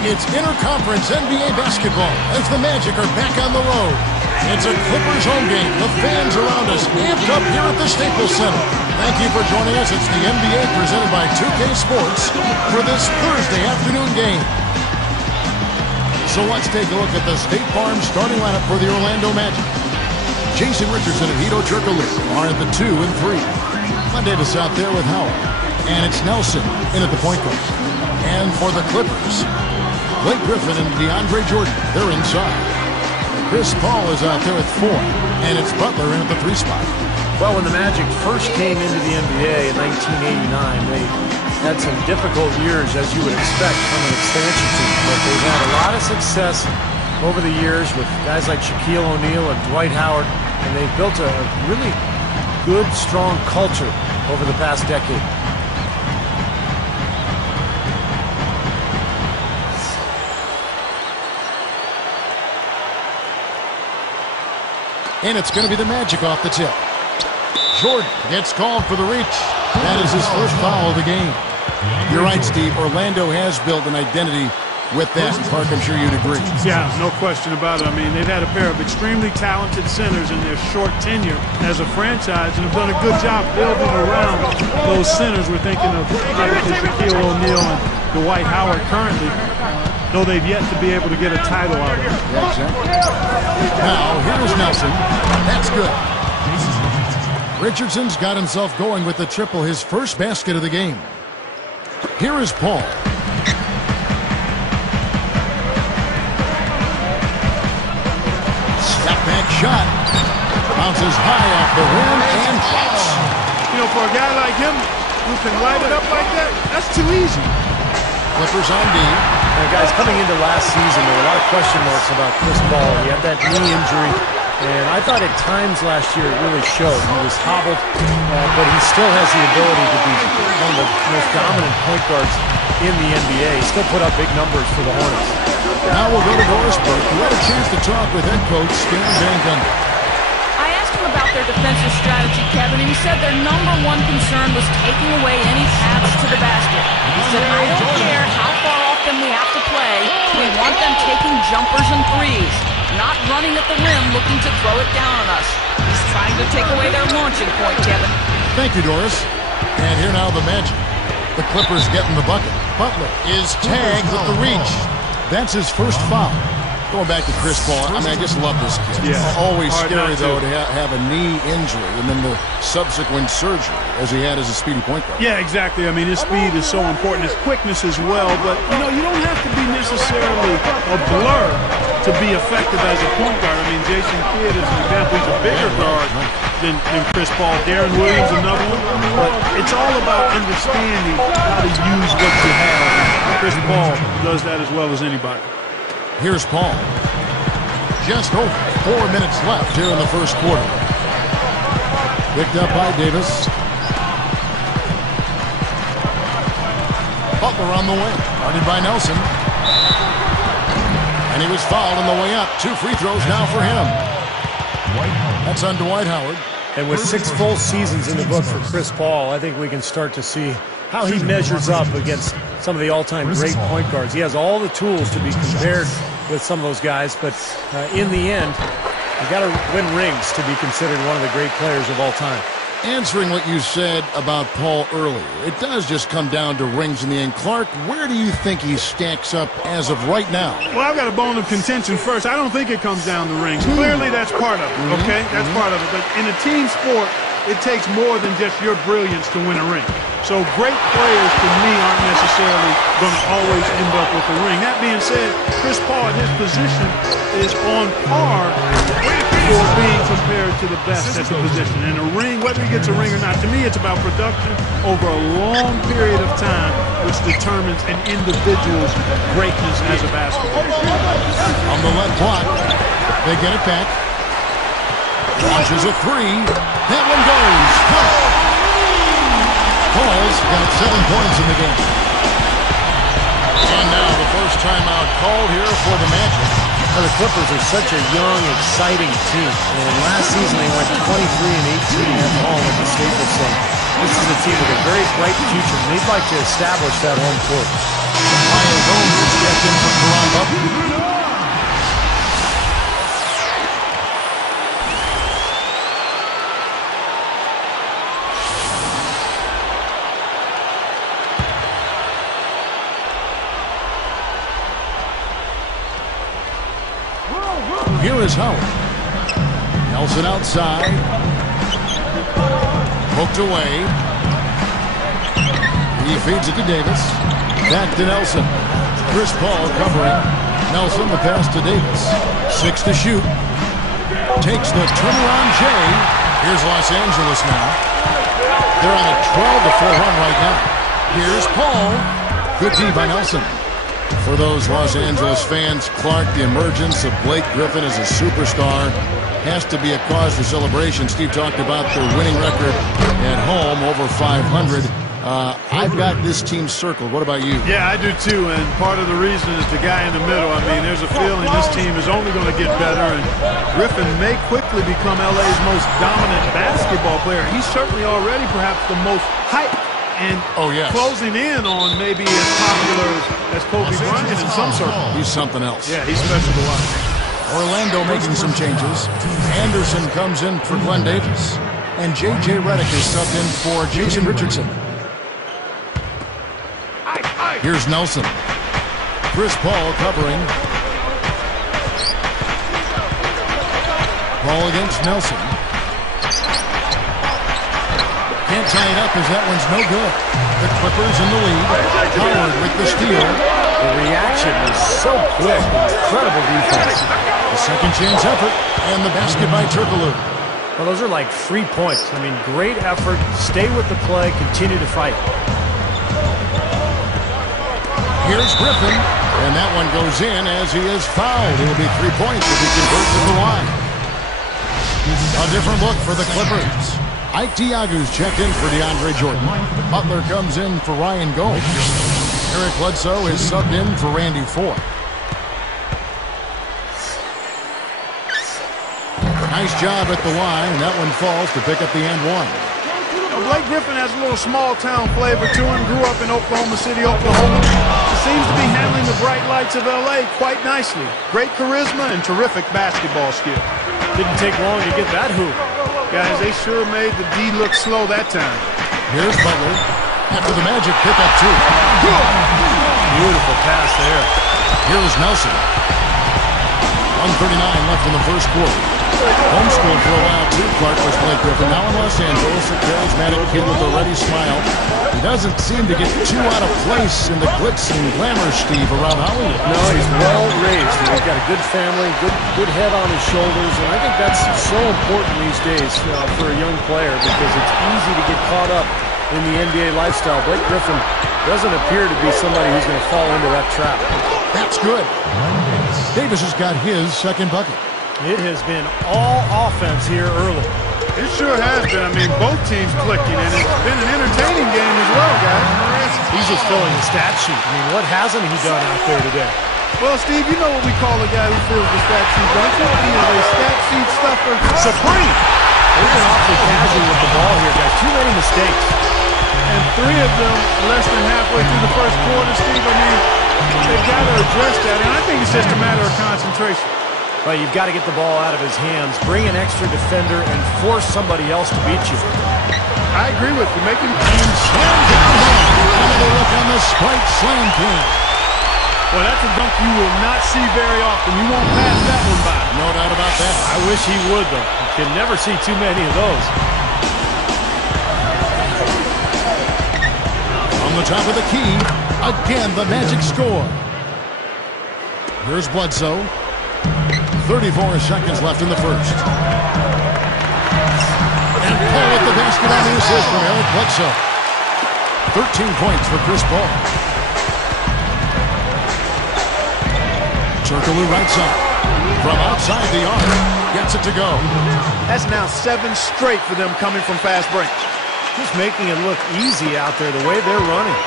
It's interconference NBA basketball as the Magic are back on the road. It's a Clippers home game. The fans around us amped up here at the Staples Center. Thank you for joining us. It's the NBA presented by 2K Sports for this Thursday afternoon game. So let's take a look at the State Farm starting lineup for the Orlando Magic. Jason Richardson and Hito Turkoglu are at the 2 and 3. Glenn Davis out there with Howard. And it's Nelson in at the point guard. And for the Clippers, Blake Griffin and DeAndre Jordan, they're inside. Chris Paul is out there at 4, and it's Butler in at the 3 spot. Well, when the Magic first came into the NBA in 1989, they had some difficult years, as you would expect from an expansion team. But they've had a lot of success over the years with guys like Shaquille O'Neal and Dwight Howard, and they've built a really good, strong culture over the past decade. And it's going to be the Magic off the tip. Jordan gets called for the reach. That is his first foul of the game. You're right, Steve. Orlando has built an identity with that. Park, I'm sure you'd agree. Yeah, no question about it. I mean, they've had a pair of extremely talented centers in their short tenure as a franchise and have done a good job building around those centers. We're thinking of obviously Shaquille O'Neal and Dwight Howard currently, though they've yet to be able to get a title out of it. Yeah, exactly. Now, here's Nelson. That's good. Richardson's got himself going with the triple, his first basket of the game. Here is Paul. Step back shot. Bounces high off the rim and drops. You know, for a guy like him who can light it up like that, that's too easy. Clippers on D. Guys, coming into last season, there were a lot of question marks about Chris Paul. He had that knee injury, and I thought at times last year it really showed. He was hobbled, but he still has the ability to be one of the most dominant point guards in the NBA. He still put up big numbers for the Hornets. Now we'll go to Norrisburg, who had a chance to talk with head coach Stan Van Gundy. I asked him about their defensive strategy, Kevin, and he said their #1 concern was taking away any paths to the basket. He said, I don't care how far off them we have to play. We want them taking jumpers and threes, not running at the rim looking to throw it down on us. He's trying to take away their launching point, Kevin. Thank you, Doris. And here now the Magic. The Clippers getting the bucket. Butler is tagged with the reach. That's his first foul. Going back to Chris Paul, I mean, I just love this kid. Yeah. Always scary, though, to have a knee injury and then the subsequent surgery as he had as a speedy point guard. Yeah, exactly. I mean, his speed is so important, his quickness as well. But, you know, you don't have to be necessarily a blur to be effective as a point guard. I mean, Jason Kidd is an example. He's a bigger guard than Chris Paul. Darren Williams, another one. But it's all about understanding how to use what you have. Chris Paul does that as well as anybody. Here's Paul. Just over 4 minutes left here in the first quarter. Picked up by Davis. Butler on the way. Guarded by Nelson. And he was fouled on the way up. 2 free throws now for him. That's on Dwight Howard. And with 6 full seasons in the book for Chris Paul, I think we can start to see how he measures up against some of the all-time great point guards. He has all the tools to be compared with some of those guys, but in the end, you've got to win rings to be considered one of the great players of all time. Answering what you said about Paul earlier, it does just come down to rings in the end. Clark, where do you think he stacks up as of right now? Well, I've got a bone of contention first. I don't think it comes down to rings. Clearly, that's part of it, okay? That's part of it. But in a team sport, it takes more than just your brilliance to win a ring. So great players, to me, aren't necessarily going to always end up with a ring. That being said, Chris Paul at his position is on par for being compared to the best at the position. And a ring, whether he gets a ring or not, to me it's about production over a long period of time, which determines an individual's greatness as a basketball player. On the left block, they get it back. Launches a 3. That one goes. Paul's got 7 points in the game. And now the first timeout called here for the Magic. Now, the Clippers are such a young, exciting team. And last season they went 23-18 at home at the Staples Center. This is a team with a very bright future, and they'd like to establish that home court. Miles Holmes gets checked in for Karamba. Here is Howard. Nelson outside. Hooked away. He feeds it to Davis. Back to Nelson. Chris Paul covering. Nelson, the pass to Davis. 6 to shoot. Takes the turnaround Jay. Here's Los Angeles now. They're on a 12-4 run right now. Here's Paul. Good D by Nelson. For those Los Angeles fans, Clark, the emergence of Blake Griffin as a superstar has to be a cause for celebration. Steve talked about their winning record at home, over 500. I've got this team circled. What about you? Yeah, I do too, and part of the reason is the guy in the middle. I mean, there's a feeling this team is only going to get better, and Griffin may quickly become LA's most dominant basketball player. He's certainly already perhaps the most hyped and closing in on maybe as popular as Kobe Bryant in some circles. He's something else. Yeah, he's special to watch. Orlando making some changes. Anderson comes in for Glenn Davis. And J.J. Redick is subbed in for Jason Richardson. Here's Nelson. Chris Paul covering. Paul against Nelson. Can't tie it up as that one's no good. The Clippers in the lead. Howard with the steal. The reaction is so quick. Incredible defense. The second chance effort. And the basket by Turkoglu. Well, those are like 3 points. I mean, great effort. Stay with the play. Continue to fight. Here's Griffin. And that one goes in as he is fouled. It'll be 3 points if he converts at the line. A different look for the Clippers. Ike Diagu's checked in for DeAndre Jordan. Butler comes in for Ryan Gomes. Eric Bledsoe is subbed in for Randy Ford. Nice job at the line. That one falls to pick up the and one. Blake Griffin has a little small-town flavor to him. Grew up in Oklahoma City, Oklahoma. He seems to be handling the bright lights of L.A. quite nicely. Great charisma and terrific basketball skill. Didn't take long to get that hoop. Guys, they sure made the D look slow that time. Here's Butler. After the Magic pick up two. Beautiful pass there. Here's Nelson. 1:39 left in the first quarter. Homeschooled for a while, too. Clark was Blake Griffin. Now in Los Angeles, a charismatic kid with a ready smile. He doesn't seem to get too out of place in the glitz and glamour, Steve, around Hollywood. No, he's well raised. He's got a good family, good head on his shoulders, and I think that's so important these days for a young player because it's easy to get caught up in the NBA lifestyle. Blake Griffin doesn't appear to be somebody who's going to fall into that trap. That's good. Davis has got his second bucket. It has been all offense here early. It sure has been. I mean, both teams clicking, and it's been an entertaining game as well, guys. He's just filling the stat sheet. I mean, what hasn't he done out there today? Well, Steve, you know what we call a guy who fills the stat sheet, don't you? He is a stat sheet stuffer supreme. They've been awfully casual with the ball here, guys. Too many mistakes. And 3 of them less than halfway through the first quarter, Steve. I mean, they've got to address that, and I think it's just a matter of concentration. Well, you've got to get the ball out of his hands, bring an extra defender, and force somebody else to beat you. I agree with you. Make him slam down there. Another look on the spike slam pin. Well, that's a dunk you will not see very often. You won't pass that one by. No doubt about that. I wish he would, though. You can never see too many of those. On the top of the key, again the Magic score. Here's Bledsoe. 34 seconds left in the first. And Paul with the basket on the assist from Eric Bledsoe. 13 points for Chris Paul. Turkoglu right side. From outside the arc. Gets it to go. That's now 7 straight for them coming from fast breaks. Just making it look easy out there the way they're running.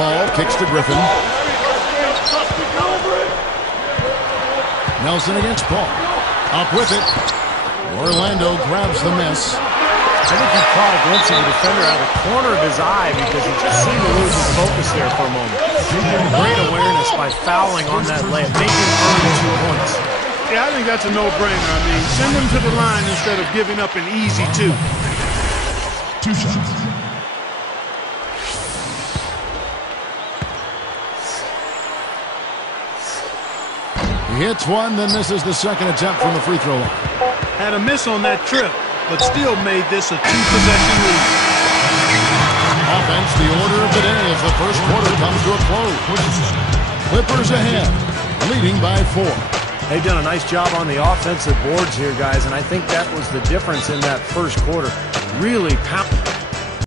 Paul kicks to Griffin. Nelson against Paul. Up with it. Orlando grabs the miss. I think he caught a glimpse of the defender out of the corner of his eye because he just seemed to lose his focus there for a moment. Great awareness by fouling on that layup. Make him earn 2 points. Yeah, I think that's a no-brainer. I mean, send them to the line instead of giving up an easy 2. 2 shots. He hits one, then misses the second attempt from the free throw line. Had a miss on that trip, but still made this a 2-possession lead. Offense, the order of the day as the first quarter comes to a close. Clippers ahead, leading by 4. They've done a nice job on the offensive boards here, guys, and I think that was the difference in that first quarter. Really pound.